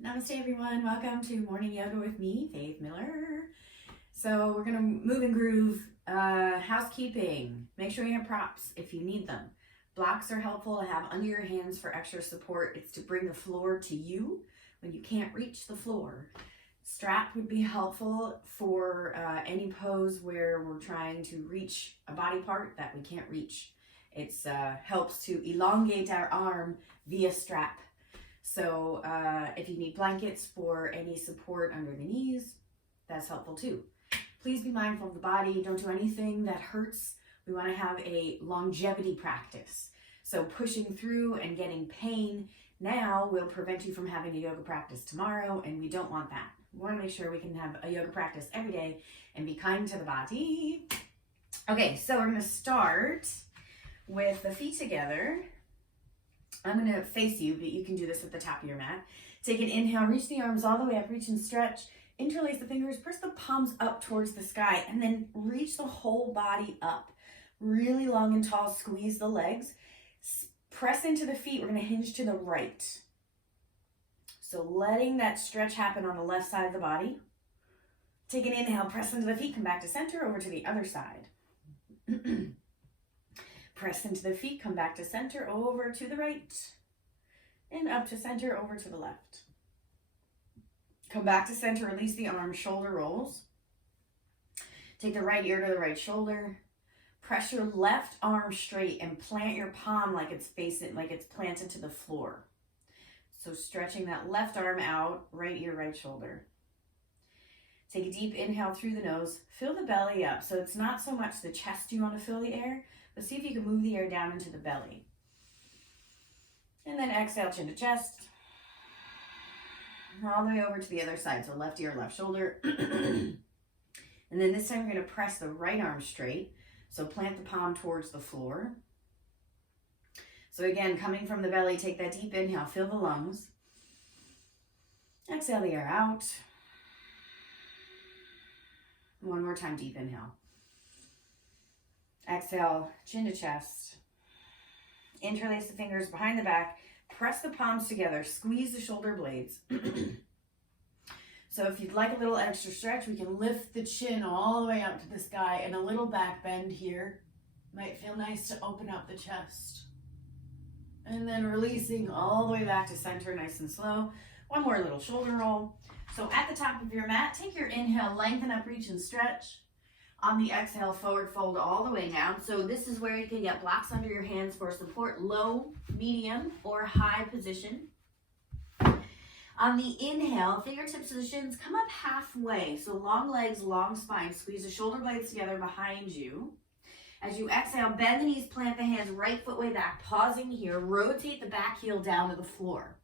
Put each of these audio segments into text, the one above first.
Namaste everyone, welcome to Morning Yoga with me, Faith Miller. So we're gonna move and groove, housekeeping. Make sure you have props if you need them. Blocks are helpful to have under your hands for extra support. It's to bring the floor to you when you can't reach the floor. Strap would be helpful for any pose where we're trying to reach a body part that we can't reach. It helps to elongate our arm via strap. So if you need blankets for any support under the knees, that's helpful too. Please be mindful of the body. Don't do anything that hurts. We want to have a longevity practice. So pushing through and getting pain now will prevent you from having a yoga practice tomorrow, and we don't want that. We want to make sure we can have a yoga practice every day and be kind to the body. Okay, so we're going to start with the feet together. I'm going to face you, but you can do this at the top of your mat. Take an inhale, reach the arms all the way up, reach and stretch. Interlace the fingers, press the palms up towards the sky, and then reach the whole body up. Really long and tall, squeeze the legs. Press into the feet, we're going to hinge to the right. So letting that stretch happen on the left side of the body. Take an inhale, press into the feet, come back to center, over to the other side. Press into the feet, come back to center, over to the right, and up to center, over to the left. Come back to center, release the arms, shoulder rolls. Take the right ear to the right shoulder. Press your left arm straight and plant your palm like it's planted to the floor. So stretching that left arm out, right ear, right shoulder. Take a deep inhale through the nose, fill the belly up. So it's not so much the chest you want to fill the air, but see if you can move the air down into the belly. And then exhale, chin to chest. All the way over to the other side. So left ear, left shoulder. And then this time we're going to press the right arm straight. So plant the palm towards the floor. So again, coming from the belly, take that deep inhale, fill the lungs. Exhale the air out. One more time, deep inhale. Exhale, chin to chest. Interlace the fingers behind the back. Press the palms together. Squeeze the shoulder blades. So if you'd like a little extra stretch, we can lift the chin all the way up to the sky, and a little back bend here. Might feel nice to open up the chest. And then releasing all the way back to center, nice and slow. One more little shoulder roll. So at the top of your mat, take your inhale, lengthen up, reach and stretch. On the exhale, forward fold all the way down. So this is where you can get blocks under your hands for support, low, medium, or high position. On the inhale, fingertips to the shins, come up halfway. So long legs, long spine. Squeeze the shoulder blades together behind you. As you exhale, bend the knees, plant the hands, right foot way back. Pausing here, rotate the back heel down to the floor.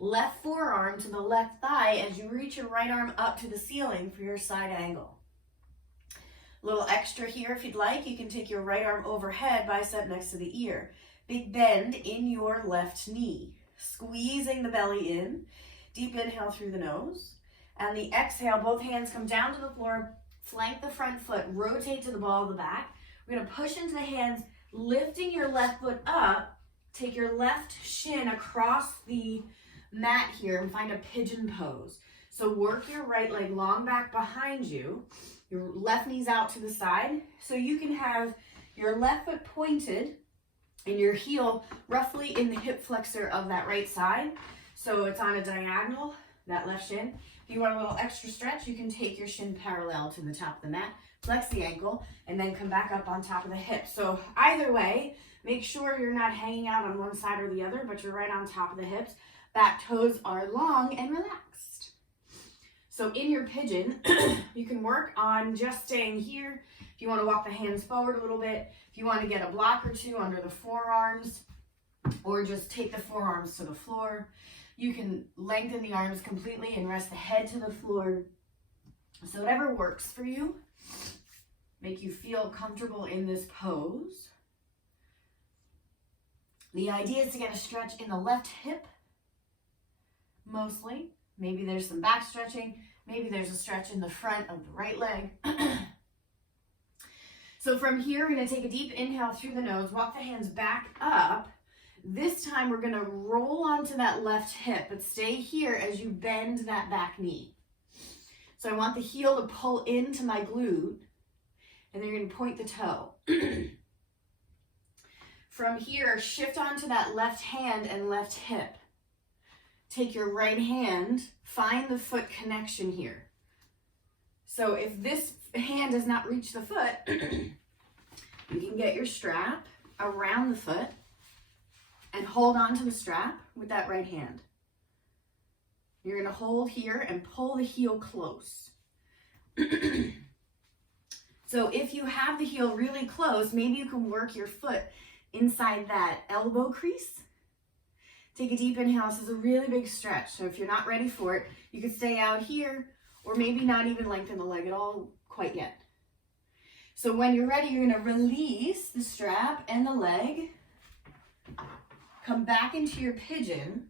Left forearm to the left thigh as you reach your right arm up to the ceiling for your side angle. A little extra here if you'd like. You can take your right arm overhead, bicep next to the ear. Big bend in your left knee. Squeezing the belly in. Deep inhale through the nose. And the exhale, both hands come down to the floor. Flank the front foot. Rotate to the ball of the back. We're going to push into the hands, lifting your left foot up. Take your left shin across the mat here and find a pigeon pose. So work your right leg long back behind you. Your left knee's out to the side. So you can have your left foot pointed and your heel roughly in the hip flexor of that right side. So it's on a diagonal, that left shin. If you want a little extra stretch, you can take your shin parallel to the top of the mat, flex the ankle, and then come back up on top of the hip. So either way, make sure you're not hanging out on one side or the other, but you're right on top of the hips. Back toes are long and relaxed. So in your pigeon, you can work on just staying here. If you want to walk the hands forward a little bit, if you want to get a block or two under the forearms, or just take the forearms to the floor. You can lengthen the arms completely and rest the head to the floor. So whatever works for you, make you feel comfortable in this pose. The idea is to get a stretch in the left hip, mostly. Maybe there's some back stretching. Maybe there's a stretch in the front of the right leg. So from here, we're going to take a deep inhale through the nose, walk the hands back up, This time we're gonna roll onto that left hip, but stay here as you bend that back knee. So I want the heel to pull into my glute, and then you're gonna point the toe. From here, shift onto that left hand and left hip. Take your right hand, find the foot connection here. So if this hand does not reach the foot, you can get your strap around the foot and hold on to the strap with that right hand. You're gonna hold here and pull the heel close. So if you have the heel really close, maybe you can work your foot inside that elbow crease. Take a deep inhale. This is a really big stretch. So if you're not ready for it, you could stay out here or maybe not even lengthen the leg at all quite yet. So when you're ready, you're gonna release the strap and the leg. Come back into your pigeon.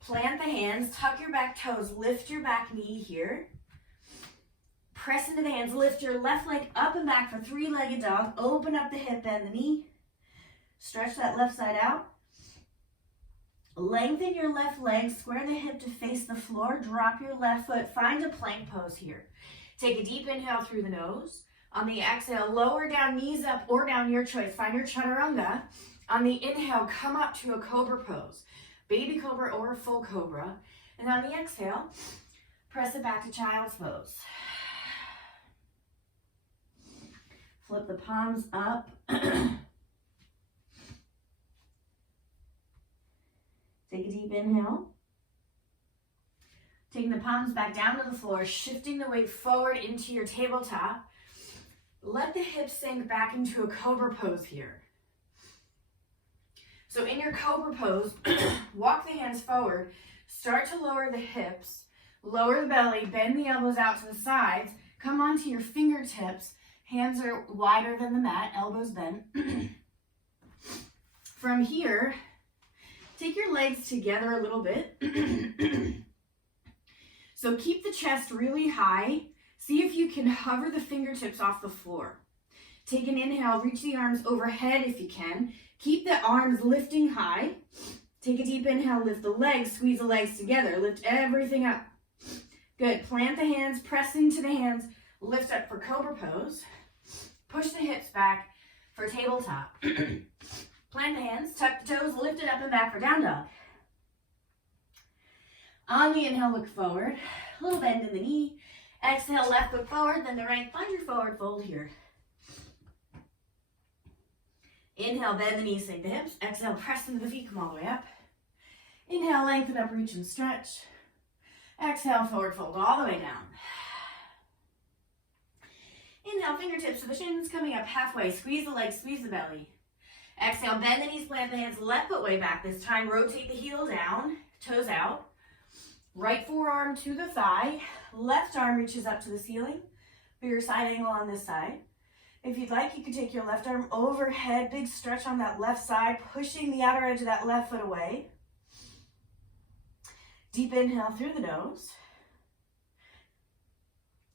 Plant the hands, tuck your back toes, lift your back knee here. Press into the hands, lift your left leg up and back for three-legged dog. Open up the hip, bend the knee. Stretch that left side out. Lengthen your left leg, square the hip to face the floor. Drop your left foot, find a plank pose here. Take a deep inhale through the nose. On the exhale, lower down, knees up or down, your choice. Find your chaturanga. On the inhale, come up to a cobra pose. Baby cobra or full cobra. And on the exhale, press it back to child's pose. Flip the palms up. Take a deep inhale. Taking the palms back down to the floor, shifting the weight forward into your tabletop. Let the hips sink back into a cobra pose here. So in your cobra pose, walk the hands forward, start to lower the hips, lower the belly, bend the elbows out to the sides, come onto your fingertips, hands are wider than the mat, elbows bent. From here, take your legs together a little bit. So keep the chest really high. See if you can hover the fingertips off the floor. Take an inhale, reach the arms overhead if you can. Keep the arms lifting high. Take a deep inhale, lift the legs, squeeze the legs together, lift everything up. Good, plant the hands, press into the hands, lift up for cobra pose. Push the hips back for tabletop. Plant the hands, tuck the toes, lift it up and back for down dog. On the inhale, look forward. A little bend in the knee. Exhale, left foot forward, then the right. Find your forward fold here. Inhale, bend the knees, sink the hips. Exhale, press into the feet, come all the way up. Inhale, lengthen up, reach and stretch. Exhale, forward fold all the way down. Inhale, fingertips to the shins, coming up halfway. Squeeze the legs, squeeze the belly. Exhale, bend the knees, plant the hands, left foot way back. This time, rotate the heel down, toes out. Right forearm to the thigh. Left arm reaches up to the ceiling. Bigger side angle on this side. If you'd like, you could take your left arm overhead. Big stretch on that left side, pushing the outer edge of that left foot away. Deep inhale through the nose.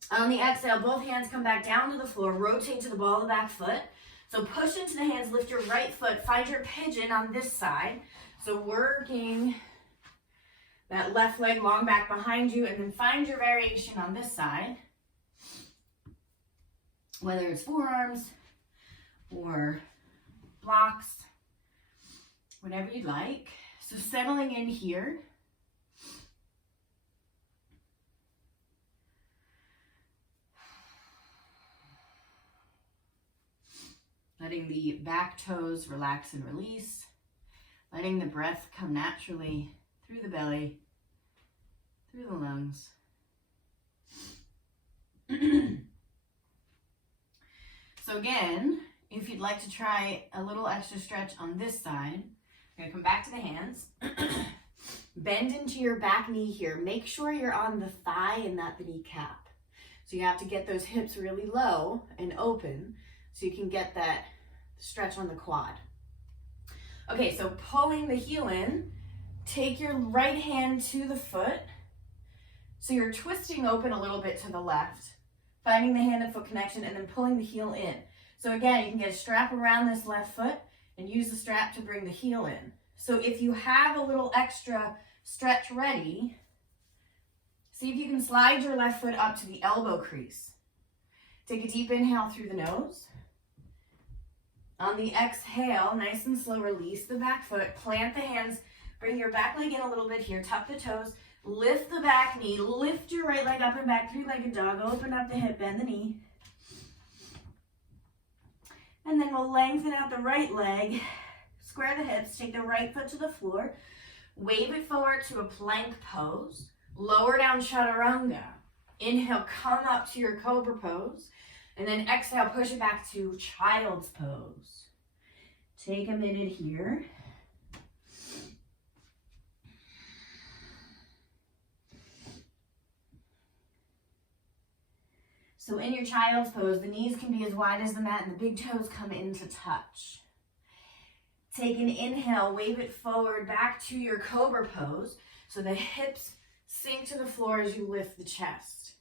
On the exhale, both hands come back down to the floor. Rotate to the ball of the back foot. So push into the hands, lift your right foot. Find your pigeon on this side. So working that left leg long back behind you, and then find your variation on this side. Whether it's forearms or blocks, whatever you'd like. So settling in here. Letting the back toes relax and release. Letting the breath come naturally through the belly, through the lungs. So again, if you'd like to try a little extra stretch on this side, you're gonna come back to the hands. Bend into your back knee here. Make sure you're on the thigh and not the kneecap. So you have to get those hips really low and open so you can get that stretch on the quad. Okay, so pulling the heel in, take your right hand to the foot. So you're twisting open a little bit to the left, finding the hand and foot connection, and then pulling the heel in. So again, you can get a strap around this left foot. and use the strap to bring the heel in. So if you have a little extra stretch ready, see if you can slide your left foot up to the elbow crease. Take a deep inhale through the nose. On the exhale, nice and slow, release the back foot, plant the hands, bring your back leg in a little bit here, tuck the toes, lift the back knee, lift your right leg up and back, three-legged dog, open up the hip, bend the knee. And then we'll lengthen out the right leg, square the hips, take the right foot to the floor, wave it forward to a plank pose, lower down chaturanga. Inhale, come up to your cobra pose, and then exhale, push it back to child's pose. Take a minute here. So in your child's pose, the knees can be as wide as the mat and the big toes come into touch. Take an inhale, wave it forward back to your cobra pose so the hips sink to the floor as you lift the chest.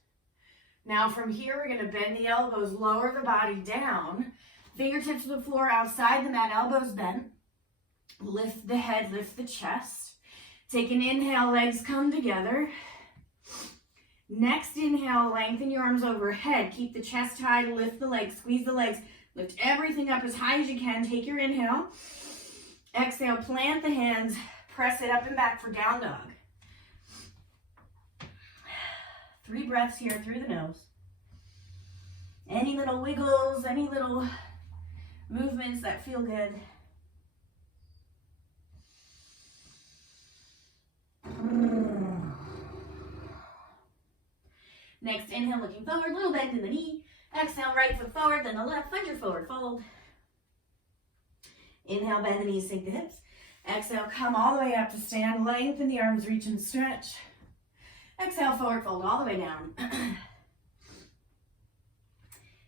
Now from here, we're going to bend the elbows, lower the body down, fingertips to the floor outside the mat, elbows bent. Lift the head, lift the chest. Take an inhale, legs come together. Next inhale, lengthen your arms overhead. Keep the chest high, lift the legs, squeeze the legs. Lift everything up as high as you can. Take your inhale. Exhale, plant the hands, press it up and back for down dog. 3 breaths here through the nose. Any little wiggles, any little movements that feel good. Next, inhale, looking forward, little bend in the knee. Exhale, right foot forward, then the left, find your forward fold. Inhale, bend the knees, sink the hips. Exhale, come all the way up to stand, lengthen the arms, reach and stretch. Exhale, forward fold all the way down.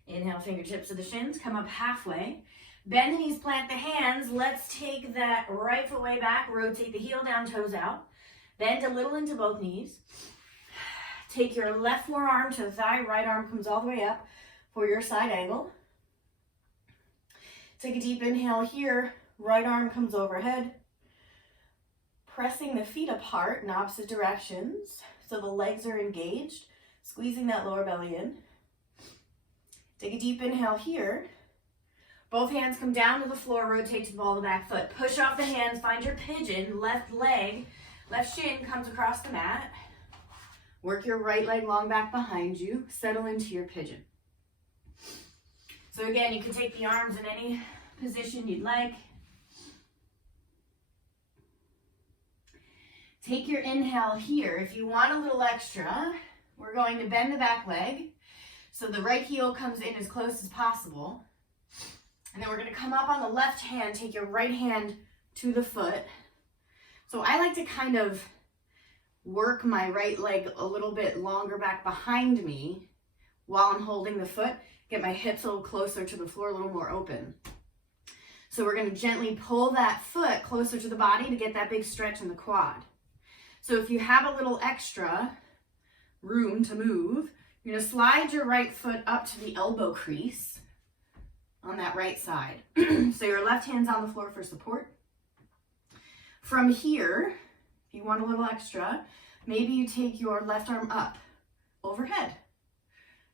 Inhale, fingertips to the shins, come up halfway. Bend the knees, plant the hands. Let's take that right foot way back, rotate the heel down, toes out. Bend a little into both knees. Take your left forearm to the thigh, right arm comes all the way up for your side angle. Take a deep inhale here, right arm comes overhead. Pressing the feet apart in opposite directions so the legs are engaged, squeezing that lower belly in. Take a deep inhale here. Both hands come down to the floor, rotate to the ball of the back foot. Push off the hands, find your pigeon, left leg, left shin comes across the mat. Work your right leg long back behind you. Settle into your pigeon. So again, you can take the arms in any position you'd like. Take your inhale here. If you want a little extra, we're going to bend the back leg so the right heel comes in as close as possible. And then we're going to come up on the left hand, take your right hand to the foot. So I like to kind of work my right leg a little bit longer back behind me while I'm holding the foot. Get my hips a little closer to the floor, a little more open. So we're going to gently pull that foot closer to the body to get that big stretch in the quad. So if you have a little extra room to move, you're going to slide your right foot up to the elbow crease on that right side. So your left hand's on the floor for support. From here, if you want a little extra, maybe you take your left arm up overhead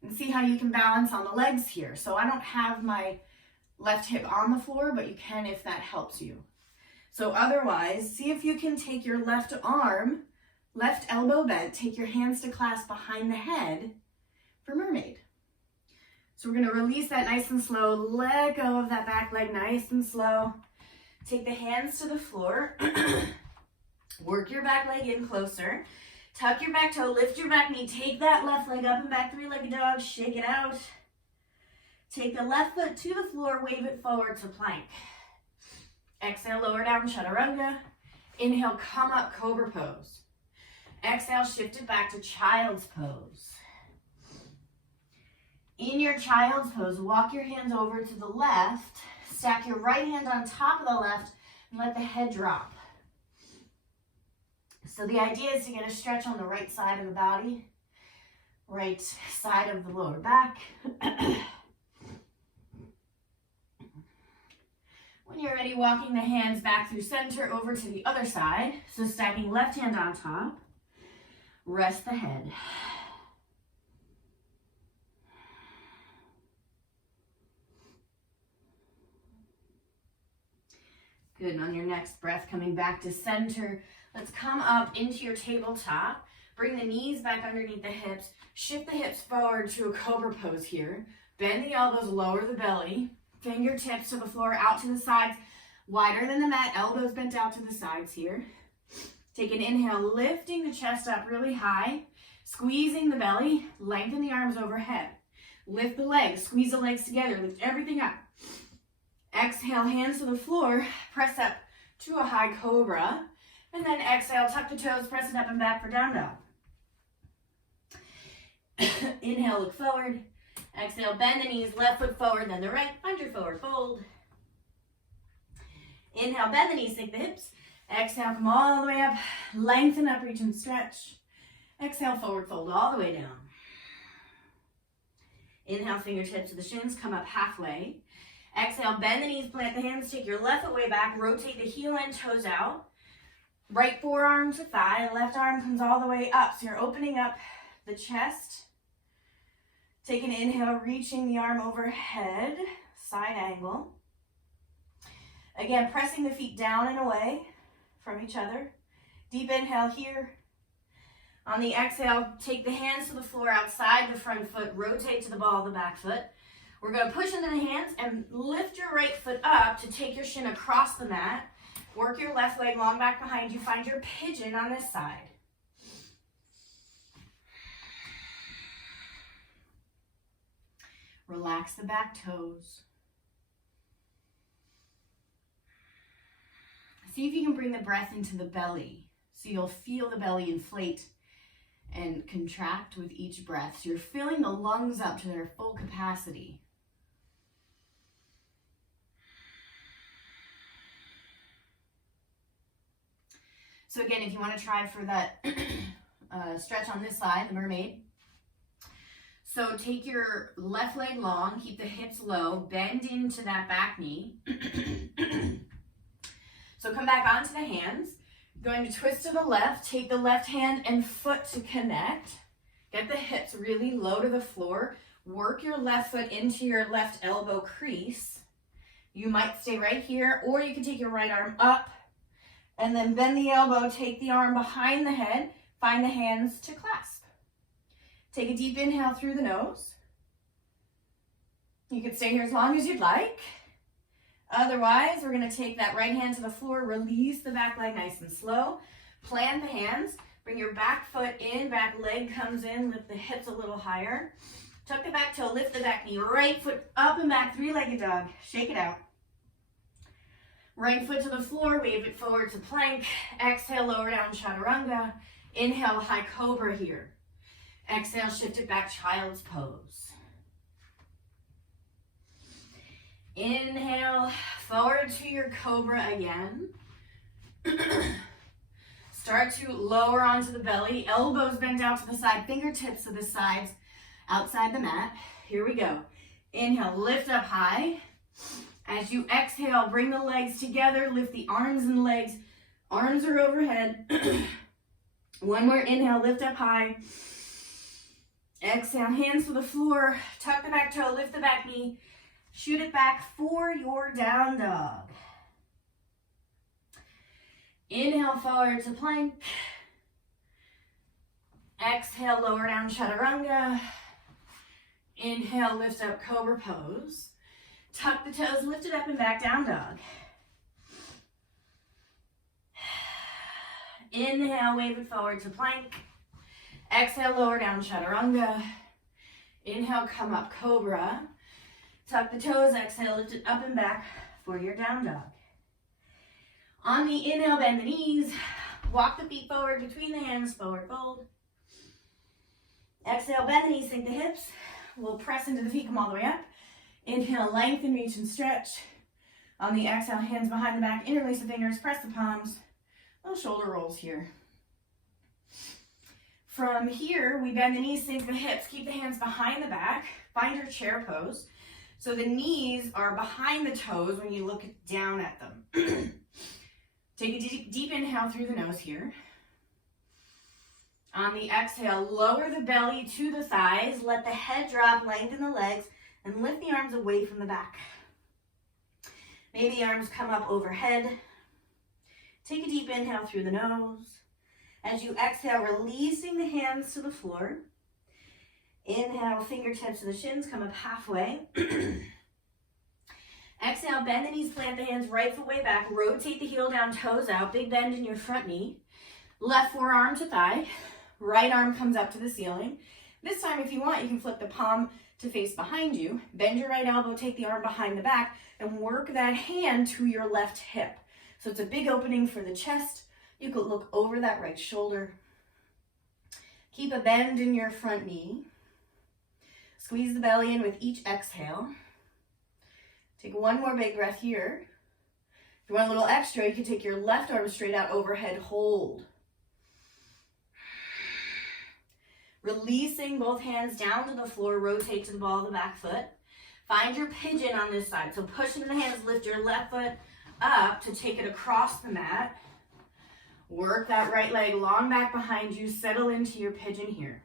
and see how you can balance on the legs here. So I don't have my left hip on the floor, but you can if that helps you. So otherwise, see if you can take your left arm, left elbow bent, take your hands to clasp behind the head for mermaid. So we're going to release that nice and slow. Let go of that back leg nice and slow. Take the hands to the floor. Work your back leg in closer. Tuck your back toe, lift your back knee. Take that left leg up and back, three-legged dog. Shake it out. Take the left foot to the floor, wave it forward to plank. Exhale, lower down, chaturanga. Inhale, come up, cobra pose. Exhale, shift it back to child's pose. In your child's pose, walk your hands over to the left. Stack your right hand on top of the left and let the head drop. So the idea is to get a stretch on the right side of the body, right side of the lower back. When you're ready, walking the hands back through center over to the other side. So stacking left hand on top, rest the head. Good. On your next breath, coming back to center, let's come up into your tabletop. Bring the knees back underneath the hips. Shift the hips forward to a cobra pose here. Bend the elbows, lower the belly. Fingertips to the floor, out to the sides. Wider than the mat, elbows bent out to the sides here. Take an inhale, lifting the chest up really high. Squeezing the belly, lengthen the arms overhead. Lift the legs, squeeze the legs together, lift everything up. Exhale, hands to the floor, press up to a high cobra. And then exhale, tuck the toes, press it up and back for down dog. Inhale, look forward. Exhale, bend the knees, left foot forward, then the right. Find your forward fold. Inhale, bend the knees, sink the hips. Exhale, come all the way up. Lengthen up, reach and stretch. Exhale, forward fold all the way down. Inhale, fingertips to the shins, come up halfway. Exhale, bend the knees, plant the hands, take your left foot way back, rotate the heel and toes out. Right forearm to thigh, left arm comes all the way up. So you're opening up the chest. Take an inhale, reaching the arm overhead, side angle. Again, pressing the feet down and away from each other. Deep inhale here. On the exhale, take the hands to the floor outside the front foot, rotate to the ball of the back foot. We're going to push into the hands and lift your right foot up to take your shin across the mat. Work your left leg long back behind you. Find your pigeon on this side. Relax the back toes. See if you can bring the breath into the belly. So you'll feel the belly inflate and contract with each breath. So you're filling the lungs up to their full capacity. So again, if you want to try for that stretch on this side, the mermaid. So take your left leg long, keep the hips low, bend into that back knee. So come back onto the hands. Going to twist to the left, take the left hand and foot to connect. Get the hips really low to the floor. Work your left foot into your left elbow crease. You might stay right here, or you can take your right arm up and then bend the elbow, take the arm behind the head, find the hands to clasp. Take a deep inhale through the nose. You can stay here as long as you'd like. Otherwise, we're going to take that right hand to the floor, release the back leg nice and slow. Plant the hands, bring your back foot in, back leg comes in, lift the hips a little higher. Tuck the back toe, lift the back knee, right foot up and back, three-legged dog. Shake it out. Right foot to the floor, wave it forward to plank. Exhale, lower down, chaturanga. Inhale, high cobra here. Exhale, shift it back, child's pose. Inhale, forward to your cobra again. Start to lower onto the belly, elbows bent out to the side, fingertips to the sides, outside the mat. Here we go. Inhale, lift up high. As you exhale, bring the legs together, lift the arms and legs. Arms are overhead. One more inhale, lift up high. Exhale, hands to the floor, tuck the back toe, lift the back knee, shoot it back for your down dog. Inhale, forward to plank. Exhale, lower down, chaturanga. Inhale, lift up, cobra pose. Tuck the toes, lift it up and back, down dog. Inhale, wave it forward to plank. Exhale, lower down, chaturanga. Inhale, come up, cobra. Tuck the toes, exhale, lift it up and back for your down dog. On the inhale, bend the knees. Walk the feet forward between the hands, forward fold. Exhale, bend the knees, sink the hips. We'll press into the feet, come all the way up. Inhale, lengthen, reach and stretch. On the exhale, hands behind the back, interlace the fingers, press the palms. Little shoulder rolls here. From here, we bend the knees, sink the hips, keep the hands behind the back, find your chair pose. So the knees are behind the toes when you look down at them. Take a deep inhale through the nose here. On the exhale, lower the belly to the thighs. Let the head drop, lengthen the legs, and lift the arms away from the back. Maybe the arms come up overhead. Take a deep inhale through the nose. As you exhale, releasing the hands to the floor. Inhale, fingertips to the shins, come up halfway. Exhale, bend the knees, plant the hands, right foot way back. Rotate the heel down, toes out. Big bend in your front knee. Left forearm to thigh. Right arm comes up to the ceiling. This time, if you want, you can flip the palm to face behind you. Bend your right elbow, take the arm behind the back, and work that hand to your left hip. So it's a big opening for the chest. You could look over that right shoulder. Keep a bend in your front knee. Squeeze the belly in with each exhale. Take one more big breath here. If you want a little extra, you can take your left arm straight out overhead, hold. Releasing both hands down to the floor, rotate to the ball of the back foot. Find your pigeon on this side. So push into the hands, lift your left foot up to take it across the mat. Work that right leg long back behind you. Settle into your pigeon here.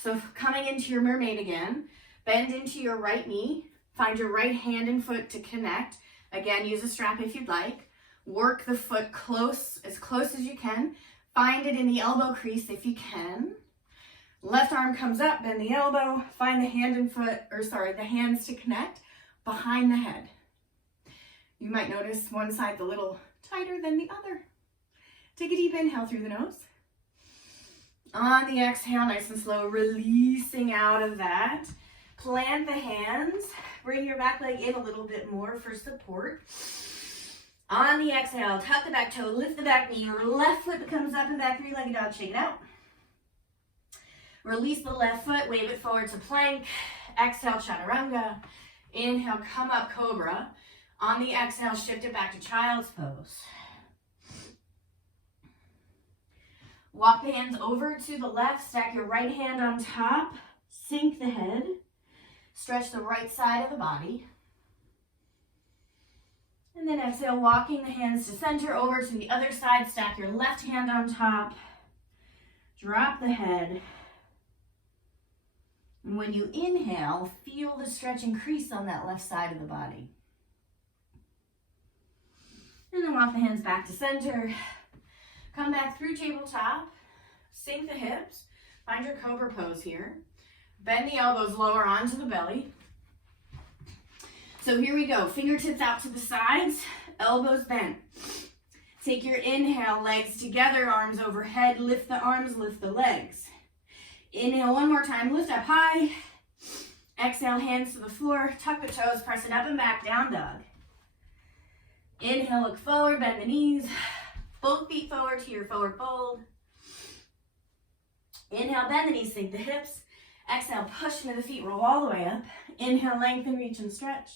So coming into your mermaid again, bend into your right knee. Find your right hand and foot to connect. Again, use a strap if you'd like. Work the foot as close as you can. Find it in the elbow crease if you can. Left arm comes up, bend the elbow. Find the the hands to connect behind the head. You might notice one side's a little tighter than the other. Take a deep inhale through the nose. On the exhale, nice and slow, releasing out of that. Plant the hands. Bring your back leg in a little bit more for support. On the exhale, tuck the back toe, lift the back knee. Your left foot comes up and back, three-legged dog, shake it out. Release the left foot, wave it forward to plank. Exhale, chaturanga. Inhale, come up, cobra. On the exhale, shift it back to child's pose. Walk the hands over to the left, stack your right hand on top, sink the head, stretch the right side of the body. And then exhale, walking the hands to center, over to the other side, stack your left hand on top, drop the head. And when you inhale, feel the stretch increase on that left side of the body. And then walk the hands back to center. Come back through tabletop. Sink the hips. Find your cobra pose here. Bend the elbows lower onto the belly. So here we go. Fingertips out to the sides. Elbows bent. Take your inhale, legs together, arms overhead. Lift the arms, lift the legs. Inhale one more time. Lift up high. Exhale, hands to the floor. Tuck the toes. Press it up and back. Down dog. Inhale, look forward, bend the knees. Both feet forward to your forward fold. Inhale, bend the knees, sink the hips. Exhale, push into the feet, roll all the way up. Inhale, lengthen, reach, and stretch.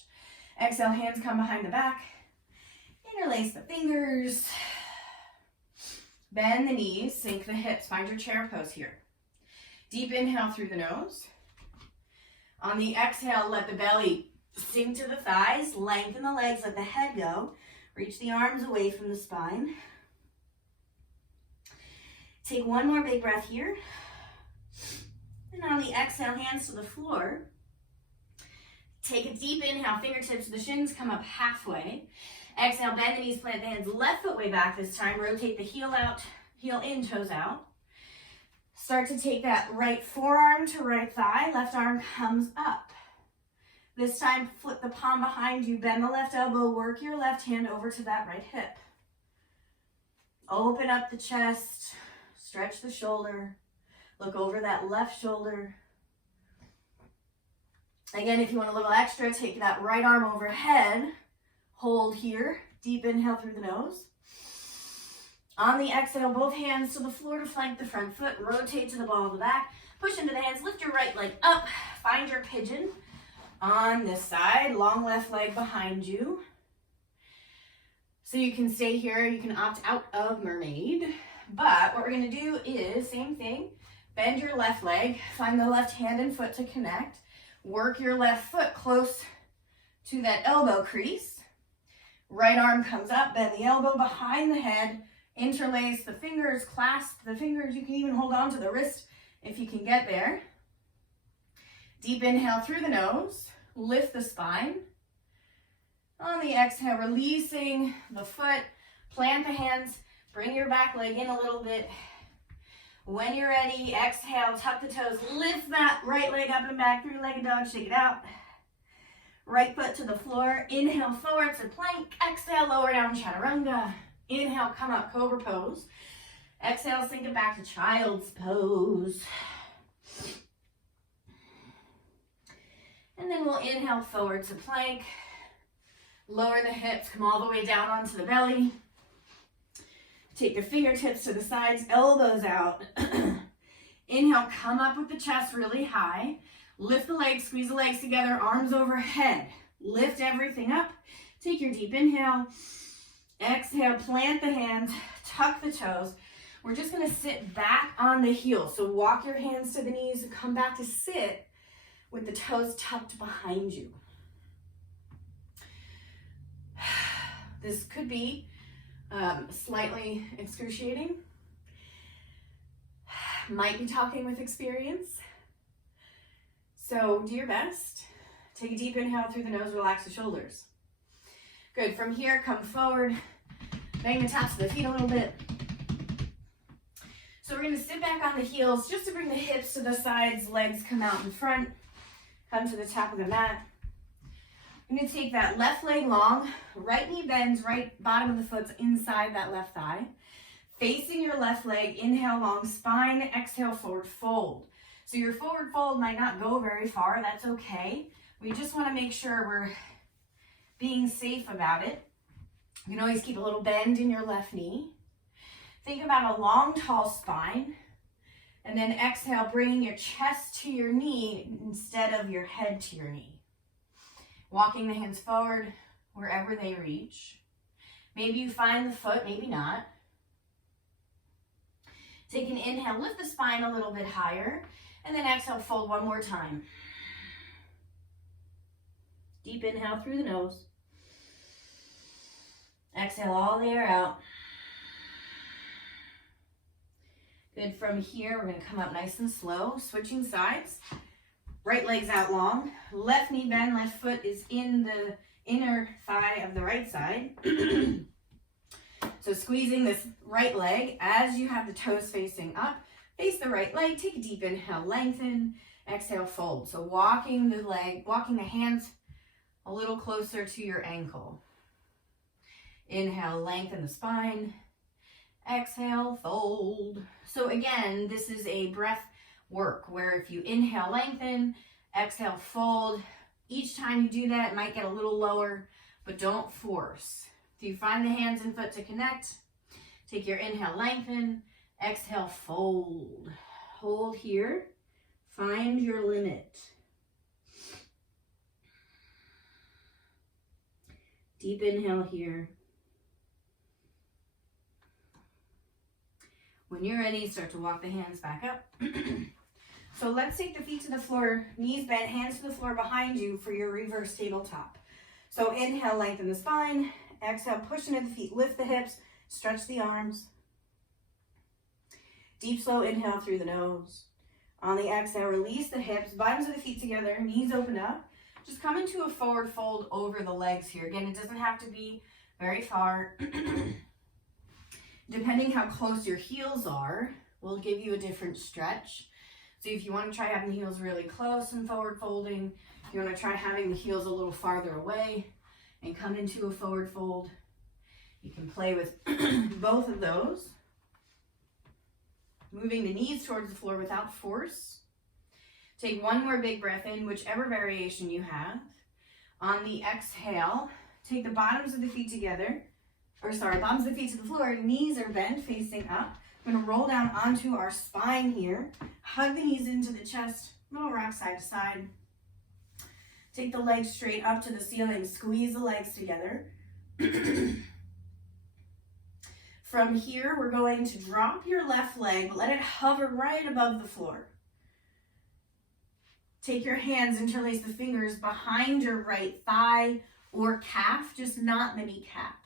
Exhale, hands come behind the back. Interlace the fingers. Bend the knees, sink the hips. Find your chair pose here. Deep inhale through the nose. On the exhale, let the belly sink to the thighs. Lengthen the legs, let the head go. Reach the arms away from the spine. Take one more big breath here. And on the exhale, hands to the floor. Take a deep inhale, fingertips to the shins, come up halfway. Exhale, bend the knees, plant the hands, left foot way back this time. Rotate the heel out, heel in, toes out. Start to take that right forearm to right thigh. Left arm comes up. This time, flip the palm behind you, bend the left elbow, work your left hand over to that right hip. Open up the chest, stretch the shoulder, look over that left shoulder. Again, if you want a little extra, take that right arm overhead, hold here, deep inhale through the nose. On the exhale, both hands to the floor to flank the front foot, rotate to the ball of the back, push into the hands, lift your right leg up, find your pigeon. On this side, long left leg behind you. So you can stay here, you can opt out of mermaid. But what we're gonna do is, same thing, bend your left leg, find the left hand and foot to connect. Work your left foot close to that elbow crease. Right arm comes up, bend the elbow behind the head, interlace the fingers, clasp the fingers. You can even hold on to the wrist if you can get there. Deep inhale through the nose, lift the spine. On the exhale, releasing the foot, plant the hands, bring your back leg in a little bit. When you're ready, exhale, tuck the toes, lift that right leg up and back, three-legged dog, shake it out. Right foot to the floor, inhale forward to plank, exhale, lower down, chaturanga. Inhale, come up, cobra pose. Exhale, sink it back to child's pose. And then we'll inhale forward to plank. Lower the hips, come all the way down onto the belly. Take your fingertips to the sides, elbows out. Inhale, come up with the chest really high. Lift the legs, squeeze the legs together, arms overhead. Lift everything up. Take your deep inhale. Exhale, plant the hands, tuck the toes. We're just gonna sit back on the heels. So walk your hands to the knees and come back to sit with the toes tucked behind you. This could be slightly excruciating. Might be talking with experience. So do your best. Take a deep inhale through the nose, relax the shoulders. Good, from here, come forward. Bang the tops of the feet a little bit. So we're gonna sit back on the heels just to bring the hips to the sides, legs come out in front, come to the top of the mat. I'm gonna take that left leg long, right knee bends, right bottom of the foot's inside that left thigh. Facing your left leg, inhale long spine, exhale forward fold. So your forward fold might not go very far, that's okay. We just wanna make sure we're being safe about it. You can always keep a little bend in your left knee. Think about a long, tall spine. And then exhale, bringing your chest to your knee instead of your head to your knee. Walking the hands forward wherever they reach. Maybe you find the foot, maybe not. Take an inhale, lift the spine a little bit higher, and then exhale, fold one more time. Deep inhale through the nose. Exhale all the air out. Good, from here, we're gonna come up nice and slow, switching sides. Right leg's out long, left knee bend, left foot is in the inner thigh of the right side. So squeezing this right leg as you have the toes facing up, face the right leg, take a deep inhale, lengthen, exhale, fold. So walking the hands a little closer to your ankle. Inhale, lengthen the spine, exhale, fold. So again, this is a breath work where if you inhale, lengthen, exhale, fold. Each time you do that, it might get a little lower, but don't force. If you find the hands and foot to connect, take your inhale, lengthen, exhale, fold. Hold here, find your limit. Deep inhale here. When you're ready, start to walk the hands back up. So let's take the feet to the floor, knees bent, hands to the floor behind you for your reverse tabletop. So inhale, lengthen the spine. Exhale, push into the feet, lift the hips, stretch the arms. Deep, slow inhale through the nose. On the exhale, release the hips, bottoms of the feet together, knees open up. Just come into a forward fold over the legs here. Again, it doesn't have to be very far. Depending how close your heels are, will give you a different stretch. So if you want to try having the heels really close and forward folding, if you want to try having the heels a little farther away and come into a forward fold, you can play with both of those. Moving the knees towards the floor without force. Take one more big breath in, whichever variation you have. On the exhale, take the bottoms of the feet together. Bottoms of the feet to the floor, knees are bent, facing up. I'm gonna roll down onto our spine here. Hug the knees into the chest, little rock side to side. Take the legs straight up to the ceiling, squeeze the legs together. From here, we're going to drop your left leg, but let it hover right above the floor. Take your hands, interlace the fingers behind your right thigh or calf, just not the kneecap.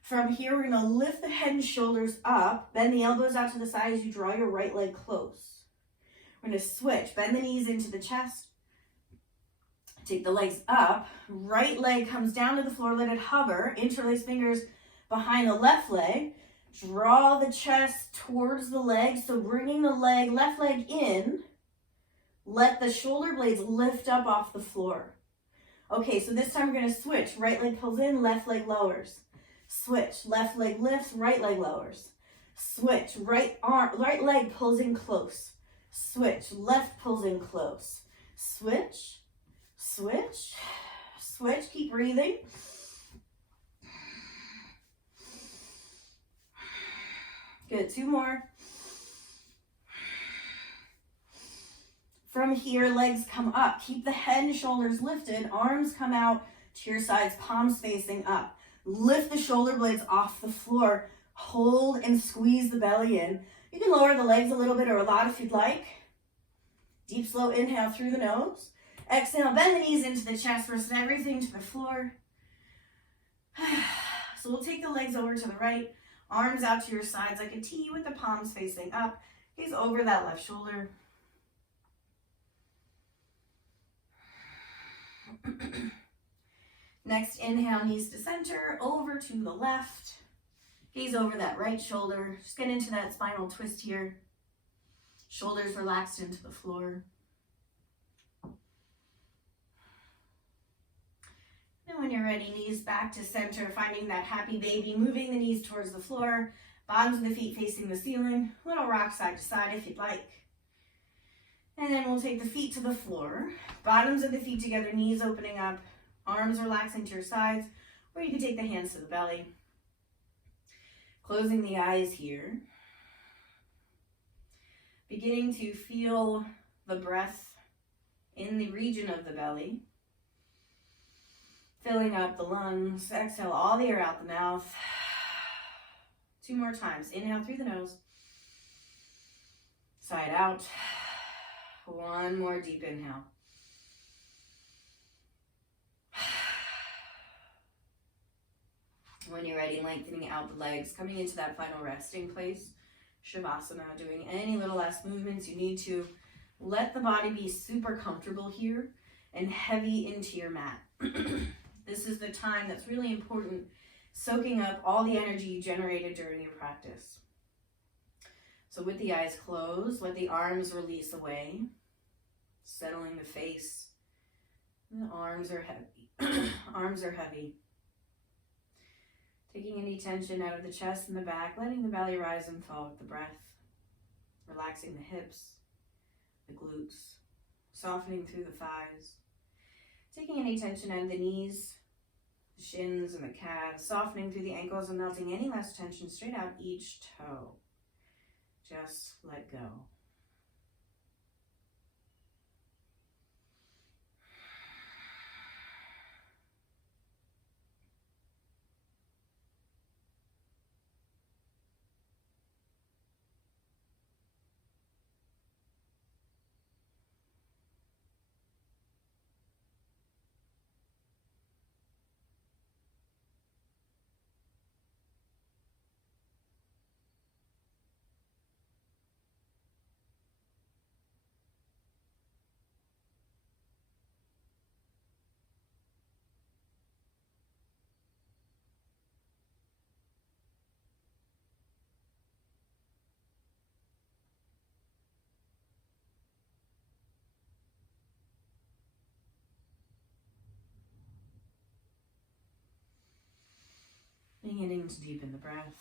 From here, we're going to lift the head and shoulders up. Bend the elbows out to the side as you draw your right leg close. We're going to switch. Bend the knees into the chest. Take the legs up. Right leg comes down to the floor. Let it hover. Interlace fingers behind the left leg. Draw the chest towards the leg. So bringing the left leg in. Let the shoulder blades lift up off the floor. Okay, so this time we're going to switch. Right leg pulls in, left leg lowers. Switch. Left leg lifts, right leg lowers. Switch. Right leg pulls in close. Switch. Left pulls in close. Switch. Switch. Switch. Keep breathing. Good. 2 more. From here, legs come up. Keep the head and shoulders lifted. Arms come out to your sides, palms facing up. Lift the shoulder blades off the floor. Hold and squeeze the belly in. You can lower the legs a little bit or a lot if you'd like. Deep, slow inhale through the nose. Exhale, bend the knees into the chest, rest everything to the floor. So we'll take the legs over to the right. Arms out to your sides like a T with the palms facing up. Gaze over that left shoulder. Next, inhale, knees to center, over to the left. Gaze over that right shoulder. Just get into that spinal twist here. Shoulders relaxed into the floor. And when you're ready, knees back to center, finding that happy baby, moving the knees towards the floor, bottoms of the feet facing the ceiling, little rock side to side if you'd like. And then we'll take the feet to the floor, bottoms of the feet together, knees opening up, arms relaxing to your sides, or you can take the hands to the belly. Closing the eyes here. Beginning to feel the breath in the region of the belly. Filling up the lungs. Exhale all the air out the mouth. 2 more times. Inhale through the nose. Side out. 1 more deep inhale. When you're ready, lengthening out the legs, coming into that final resting place. Shavasana, doing any little less movements you need to. Let the body be super comfortable here and heavy into your mat. This is the time that's really important, soaking up all the energy you generated during your practice. So with the eyes closed, let the arms release away, settling the face. The arms are heavy. Arms are heavy. Taking any tension out of the chest and the back, letting the belly rise and fall with the breath. Relaxing the hips, the glutes, softening through the thighs. Taking any tension out of the knees, the shins and the calves, softening through the ankles and melting any less tension straight out each toe. Just let go. Beginning to deepen the breath,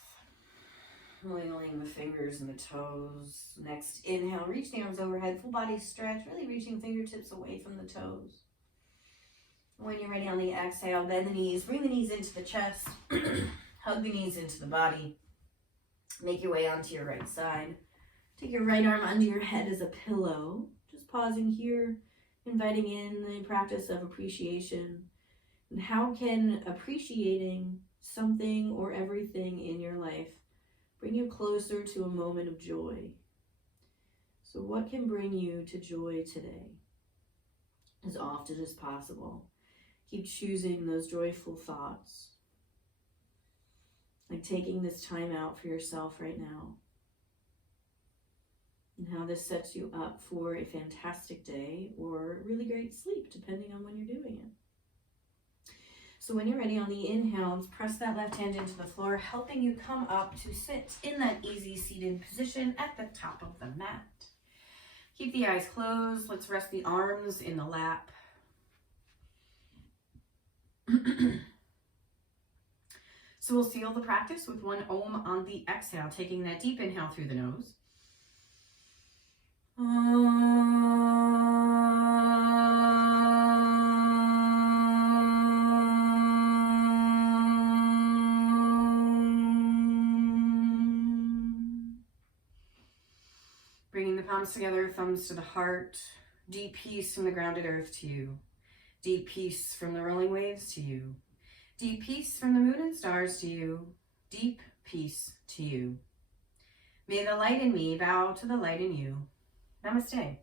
wiggling the fingers and the toes. Next, inhale, reach the arms overhead, full body stretch, really reaching fingertips away from the toes. When you're ready on the exhale, bend the knees, bring the knees into the chest, hug the knees into the body. Make your way onto your right side. Take your right arm under your head as a pillow. Just pausing here, inviting in the practice of appreciation. And how can appreciating something or everything in your life bring you closer to a moment of joy? So what can bring you to joy today? as often as possible. Keep choosing those joyful thoughts. Like taking this time out for yourself right now. And how this sets you up for a fantastic day or really great sleep, depending on when you're doing it. So when you're ready, on the inhales, press that left hand into the floor, helping you come up to sit in that easy seated position at the top of the mat. Keep the eyes closed. Let's rest the arms in the lap. So we'll seal the practice with one Om on the exhale, taking that deep inhale through the nose. Bringing the palms together, thumbs to the heart. Deep peace from the grounded earth to you. Deep peace from the rolling waves to you. Deep peace from the moon and stars to you. Deep peace to you. May the light in me bow to the light in you. Namaste.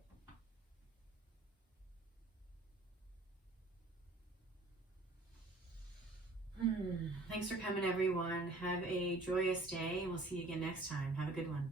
Thanks for coming, everyone. Have a joyous day, and we'll see you again next time. Have a good one.